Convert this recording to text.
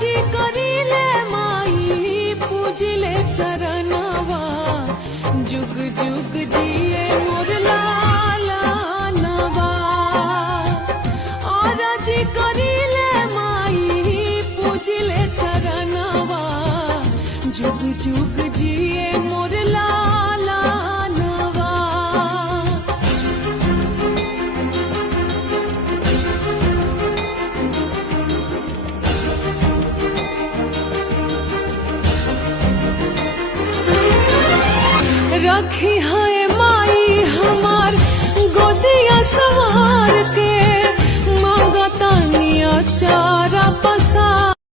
जी करिले माई पूजिले चरणवा जुग जुग जिए मोर लाला नवा और जी करिले माई पूजिले चरणवा जुग जुग जिए मोर लाला नवा। रखी है